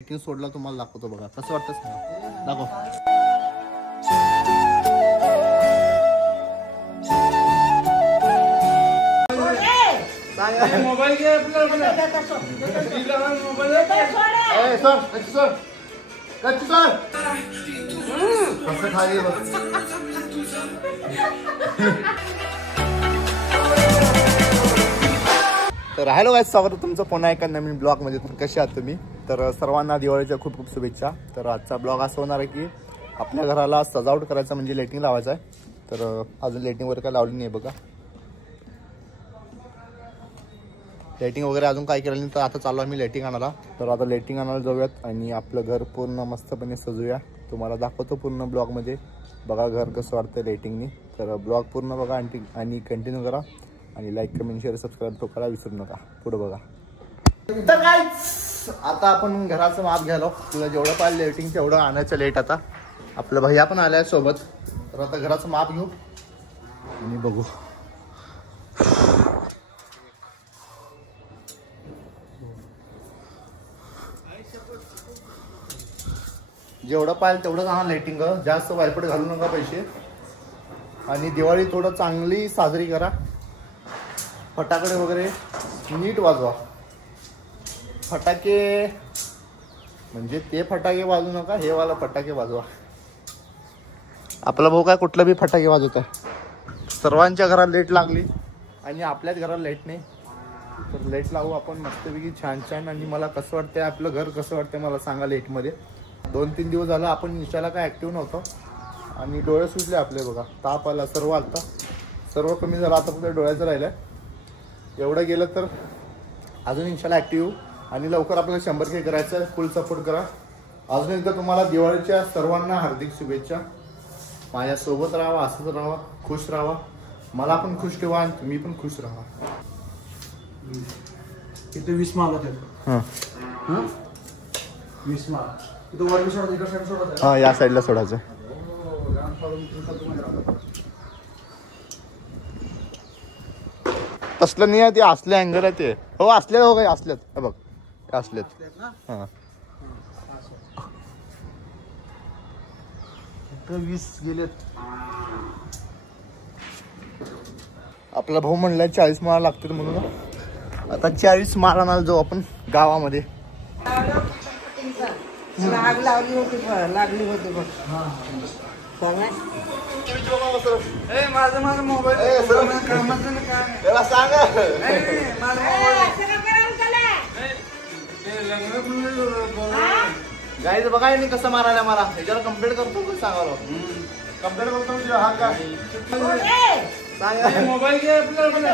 Lighting सोडला तुम्हाला दाखवतो बघा कसं वाटतं सांगा. दाखव. मोबाईल घे कसं खाली बघ. तर हॅलो गाईज, स्वागत आहे तुमचं पुन्हा एका नवीन ब्लॉगमध्ये. तर कसे आहात तुम्ही? तर सर्वांना दिवाळीच्या खूप खूप शुभेच्छा. तर आजचा ब्लॉग असा होणार आहे की आपल्या घराला सजावट करायचं म्हणजे लाइटिंग लावायचं आहे. तर अजून लाइटिंग वगैरे काय लावली नाही बघा. लाइटिंग वगैरे अजून काय केलं नाही. तर आता चालू आम्ही लाइटिंग आणायला. तर आता लाइटिंग आणायला जाऊयात आणि आपलं घर पूर्ण मस्तपणे सजूया. तुम्हाला दाखवतो पूर्ण ब्लॉगमध्ये. बघा घर कसं वाटतं लाइटिंगनी. तर ब्लॉग पूर्ण बघा आणि कंटिन्यू करा आणि लाईक कमेंट शेअर सबस्क्राईब तो करा विसरू नका. पुढे बघा. तर गाईज आता आपण घराचं माप घ्यायला. तुला जेवढं पाहिजे लाइटिंग तेवढं आणायचं लेट. आता आपलं भैया पण आलाय सोबत. तर आता घराचं माप घेऊ आणि बघू. जेवढं पाहिजे तेवढं आणा लाइटिंग. जास्त वायपट घालू नका पैसे. आणि दिवाळी थोडं चांगली साजरी करा. फटाकडे वगैरे नीट वाजवा. फटाके म्हणजे ते फटाके वाजवू नका, हे वाला फटाके वाजवा. आपला भाऊ काय कुठलं बी फटाके वाजवत आहे. सर्वांच्या घरात लाईट लागली आणि आपल्याच घरात लाईट नाही. तर लाईट लावू आपण मस्तपैकी छान छान. आणि मला कसं वाटतंय आपलं घर कसं वाटतंय मला सांगा लाईटमध्ये. 2-3 दिवस झालं आपण इंस्टाला काय ॲक्टिव्ह नव्हतो आणि डोळे सुजले आपले बघा. ताप आला, सर्व आलता, सर्व कमी झालं. आता फक्त डोळ्याचं राहिलं. एवढं गेलं तर अजून इंस्टाला ॲक्टिव्ह आणि लवकर आपल्याला 100K करायचं आहे. फुल सपोर्ट करा. अजून एकदा तुम्हाला दिवाळीच्या सर्वांना हार्दिक शुभेच्छा. माझ्यासोबत राहा, असंच राहा, खुश राहा. मला पण खुश ठेवा आणि तुम्ही पण खुश राहा. इथे 20 माल होते. हां 20 माल इथं वर सोडा, इकडे साईड सोडा. हां या साईडला सोडायचं. तसलं नाही आहे ते, असले अँगल आहे ते. हो असले हो काही असल्यात. हे बघ हे असलेत. हां 20 गेलेत. आपला भाऊ म्हणलाय 40 माळा लागतील म्हणून आता 40 माळा आणायला जाऊ आपण गावामध्ये. लागली होती बघ. माझा मोबाईल त्याला सांगा. गाईज बघा यांनी कसं मारायला मला. ह्याच्यावर कंप्लेंट करतो सांगावं. कंप्लेंट करतो तुझ्या हा का सांगा. मोबाईल घे बघा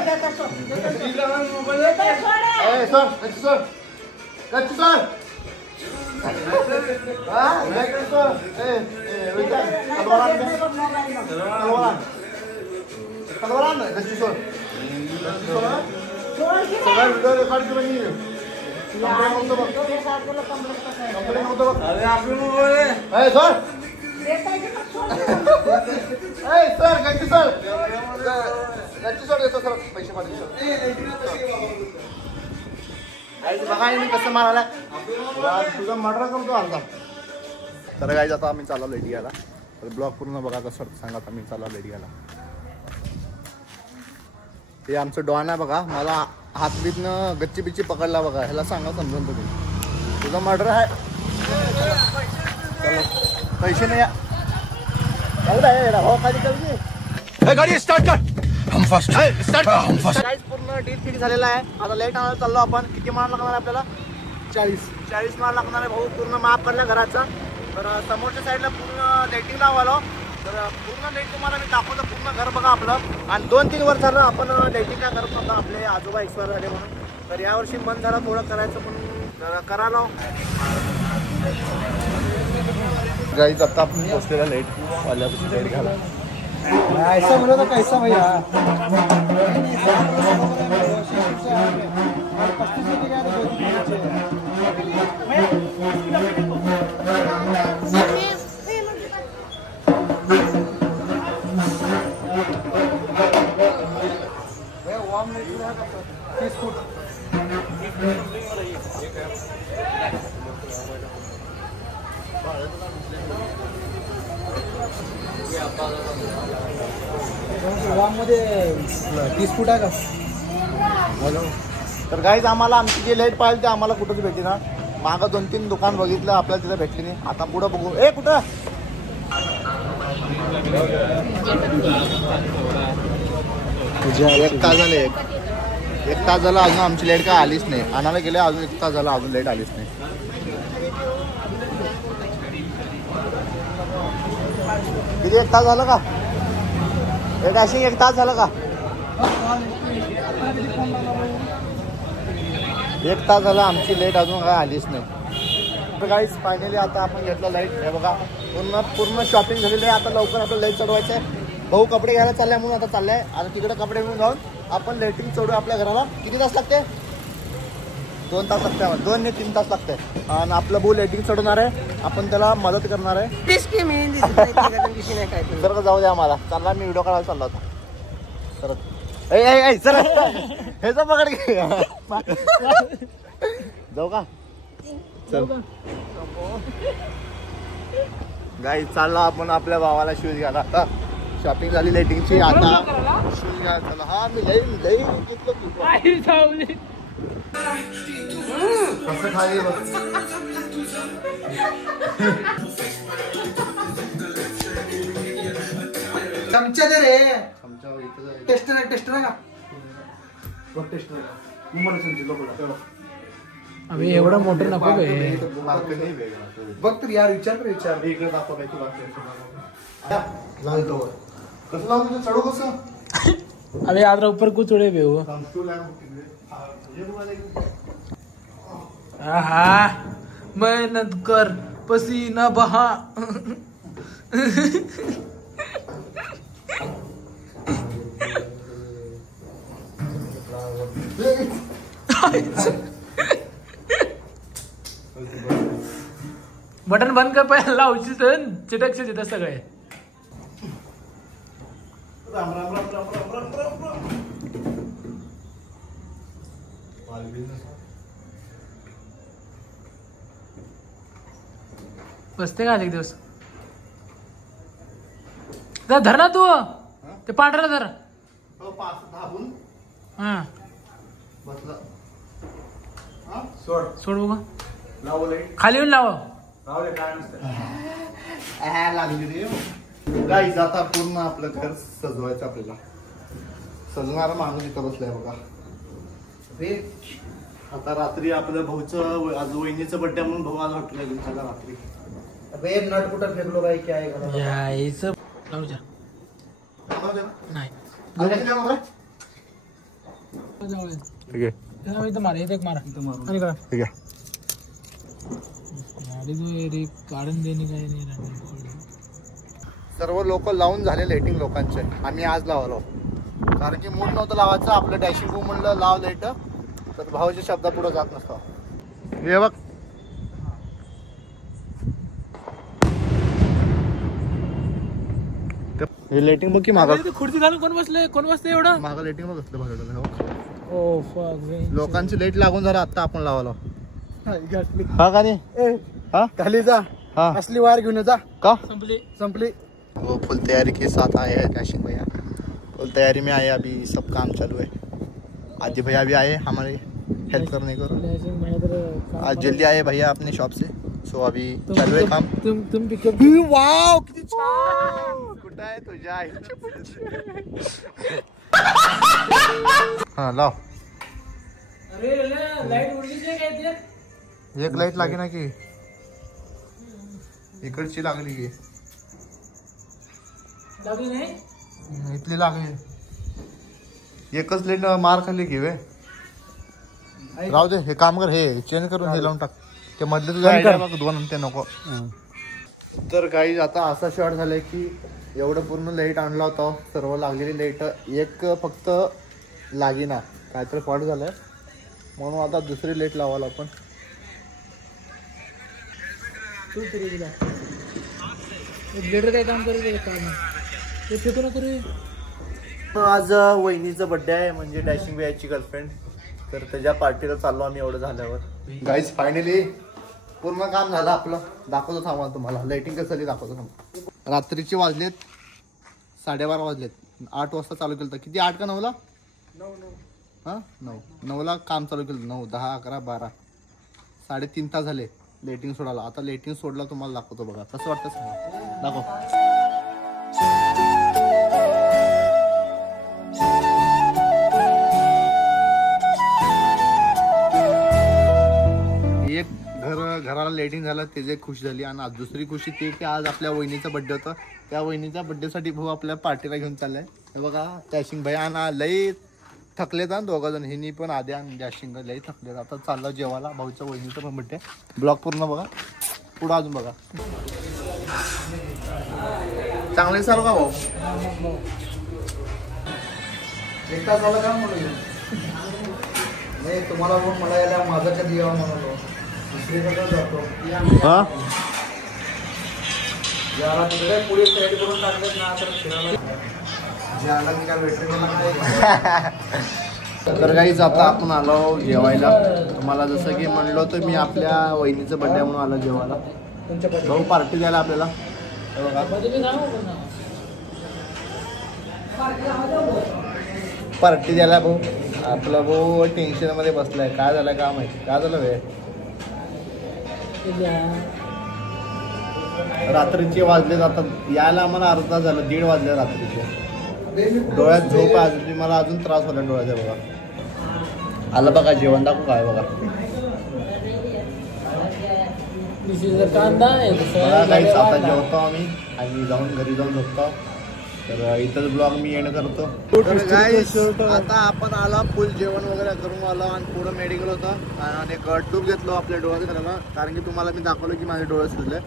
कसं मारायला. तुझा मर्डर करतो अर्धा. तर गाईज आता आम्ही चाललो लेडी घ्यायला. तर ब्लॉग पूर्ण बघा कसं सांगा. आता मी चाललो लेडी घ्यायला. ते आमचं डॉन आहे बघा. मला हातबीतनं गच्ची बिच्ची पकडला बघा. ह्याला सांगा समजून तुम्ही. तुझा मर्डर आहे. चलो पैसे नाही या गाडी स्टार्ट कर. पूर्ण डील फिक्स झालेला आहे. आता लाईट आणायला चाललो आपण. किती माळ लागणार आहे आपल्याला? 40 माळ लागणार आहे भाऊ. पूर्ण माप करला घराचा. तर समोरच्या साईडला पूर्ण लाईटिंग लावायला. तर पूर्ण लाईट तुम्हाला मी दाखवतो. पूर्ण घर बघा आपलं. आणि 2-3 वर्ष झालं आपण लाईटिंग काय करत नव्हतं. आपले आजोबा एक्सपायर झाले म्हणून. तर यावर्षी मन झालं थोडं करायचं म्हणून करायला. गाईज आता आपण पोचलेला लाईट वाल्यापासून लाईट घाला. ऐसा बोला ना कैसा भैया. फूट मध्ये 30 फूट आहे का? तर गाईज आम्हाला आमची जी लाईट पाहिजे ते आम्हाला कुठंच भेटली ना. मागं 2-3 दुकान बघितलं आपल्याला तिथे भेटली नाही. आता पुढं बघू. ए कुठं एक तास झाले. एक तास झाला अजून आमची लाईट काय आलीच नाही. आणायला गेले अजून 1 तास झाला अजून लाईट आलीच नाही. किती 1 तास झालं का? एक अशी 1 तास झालं का? 1 तास झाला आमची लाईट अजून काय आलीच नाही. तर गाईज फायनली आता आपण घेतलं लाईट. हे बघा पूर्ण शॉपिंग झालेली आहे. आता लवकर आपलं लाईट चढवायचं आहे. भाऊ कपडे घ्यायला चाललाय म्हणून आता चाललाय. आता तिकडे कपडे घेऊन जाऊन आपण लाईटिंग चढू आपल्या घराला. किती तास लागते? 2 तास लागते. 2 ते 3 तास लागते. आणि आपलं भाऊ लाईटिंग चढवणार आहे. आपण त्याला मदत करणार आहे. तर जाऊ द्या आम्हाला. चालला मी व्हिडिओ काढायला चालला होता. तर चल हे तर पकड घे. जाऊ का? चल गाईज चालला आपण आपल्या भावाला शूज घ्यायला. आता शॉपिंग झाली लाईटिंगची. आता शूज घ्यायला चला. हा मी लई कसं खाली बघ. चमचा दे रे. आमच्या टेस्टर आहे का? बघ टेस्टर आहे. मला चमचे लोक अबे एवढं मोठं नको बे. बघ तर यार विचार इकडे दाखव बाई तुला. कसं लावून चढू कसं? अबे आदरा ऊपर कुछ उड़े बे वो. आहा मेहनत कर पसीना बहा. बटन बंद कर पहिला लावशील तर चिटकशील तिथं सगळे. राम राम राम राम राम राम राम राम. बसते का एक दिवस. धर ना तू ते पांढरा धर. हा सोड बघा. खाली येऊन लाव. लागली रे गाईज. आता पूर्ण आपलं घर सजवायचं आपल्याला. सजणारा माणूस इथं बसलाय बघा. आता रात्री आपल्या भाऊचं आज वहिनीचं बड्डे म्हणून भाऊ आज हॉटेल घेऊन झाला रात्री. अबे नट कुठं फेकलो बाई काय यायचं लावू जा. नाही ठीक आहे इथं मारा. इथं एक मारा आणि करा. ठीक आहे. काढून देणे काही नाही. सर्व लोक लावून झाले लाइटिंग लोकांचे. आम्ही आज लावलो कारण की मूड नव्हतं लावायचं. आपलं डॅशिंग रूम म्हणलं लाव लाईट. तर भाऊच्या शब्दा पुढे जात नसतो. हे बघ हे लाइटिंग बघ की मागं. खुर्ची घालून कोण बसले? कोण बसते एवढं मागं लाइटिंग बघ असलं भाऊ. ओ फक लोकांची लाईट लागून झाला. आता आपण लावालो हा का नाही. हाँ खाली जा. हाँ असली वायर घेऊन जा. का संपली. वो फुल तैयारी के साथ आए हैं डैशिंग भैया. फुल तैयारी में आए. अभी सब काम चालू है. आदि भैया भी आए हमारे हेल्प करने को. आज जल्दी आए भैया अपने शॉप से. सो अभी चालू है काम. तुम पिकअप. वाव किती छान. कुठं आहे तुझ्या हा लाव. अरे लाईट उडलीच नाही काय ते. एक लाईट लागे ना की इकडची लागली की लागली नाही. इथली लागली. एकच लाईट मार खाली की वे. राहू दे. हे काम कर. हे चेंज करून हे लावून टाक. ते मधले तुझ्या बघ 2 आणि ते नको. तर काही आता असा शॉट झालाय की एवढं पूर्ण लाईट आणला होता. सर्व लागलेली लाईट एक फक्त लागेना. काहीतरी फॉल्ट झालाय म्हणून आता दुसरी लाईट लावायला आपण. ब्लेडर काय काम करेल काम ते फेकू नको रे. आज वहिनीचा बर्थडे आहे म्हणजे डॅशिंग भैयाची गर्लफ्रेंड. तर त्याच्या पार्टीला चाललो आम्ही एवढं झाल्यावर. गाईज फायनली पूर्ण काम झालं आपलं. दाखवतो थांबा तुम्हाला लाइटिंग कसं झाली दाखवतो थांबा. रात्रीचे वाजलेत 12:30 वाजलेत. 8 वाजता चालू केलं. किती 8 का 9ला? 9ला काम चालू केलं. 9, 10, 11, 12 3.5 तास झाले लाइटिंग सोडायला. आता लाइटिंग सोडला तुम्हाला दाखवतो बघा कसं वाटतं सांगा. दाखव. एक घराला लाइटिंग झालं त्याची खुशी झाली. आणि आज दुसरी खुशी ती की आज आपल्या वहिनीचा बड्डे होता. त्या वहिनीच्या बड्डेसाठी भाऊ आपल्या पार्टीला घेऊन चाललाय. हे बघा जॅशिंग भाई आणि लई थकलेत ना दोघं जण. हिनी पण आद्या आणि जॅशिंग लई थकलेत. आता चाललं जेवायला. भाऊच्या वहिनीचा पण बड्डे. ब्लॉग पूर्ण बघा. पुढं अजून बघा. चांगले चालू का भाऊ? एक तास झालं का म्हणून नाही तुम्हाला पण मला यायला माझा कधी यावा म्हणतो. दुसरीकडे जातो हा ज्याला तिकडे पुढे तयारी करून टाकलेत ना तर फिरायला ज्याला मी काय भेटले. तर काहीच आता आपण आलो जेवायला. तुम्हाला जसं की म्हणलो होतं मी आपल्या वहिनीचं बड्डे म्हणून आलो जेवायला. भाऊ पार्टी द्यायला आपल्याला. पार्टी द्यायला भाऊ. आपला भाऊ टेन्शन मध्ये बसलाय. काय झालं का माहिती. काय झालं वेळ रात्रीचे वाजले जातात यायला. आम्हाला अर्धा तास झालं. 1:30 वाजले रात्रीचे. डोळ्यात झोप आहे. मला अजून त्रास होता डोळ्याचा. बघा आलं बघा जेवण दाखवू काय बघा. बघा काहीच आता जेवतो आम्ही आणि जाऊन घरी जाऊन झोपतो. तर इथंच ब्लॉग मी एंड करतो. आता आपण आला फुल जेवण वगैरे करून आलो आणि पुढं मेडिकल होतं आणि एक ट्यूब घेतलो आपल्या डोळ्यात घालायला. कारण की तुम्हाला मी दाखवलं की माझे डोळे सुजले.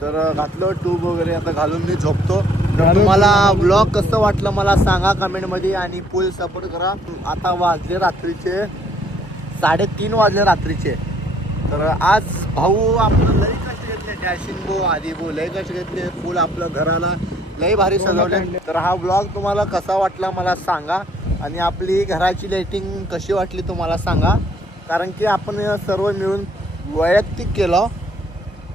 तर घातलं ट्यूब वगैरे. आता घालून मी झोपतो. तर तुम्हाला ब्लॉग कसं वाटलं मला सांगा कमेंटमध्ये आणि फुल सपोर्ट करा. आता वाजले रात्रीचे 3:30 वाजले रात्रीचे. तर आज भाऊ आपलं लई कष्ट घेतले. डॅशिंग भाऊ आधी भाऊ लई कष्ट घेतले. फुल आपलं घराला लई भारी सजवले. तर हा ब्लॉग तुम्हाला कसा वाटला मला सांगा. आणि आपली घराची लाइटिंग कशी वाटली तुम्हाला सांगा. कारण की आपण सर्व मिळून वैयक्तिक केलं.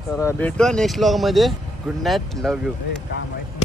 तर भेटूया नेक्स्ट ब्लॉग मध्ये. Good night. Love you. काम आहे.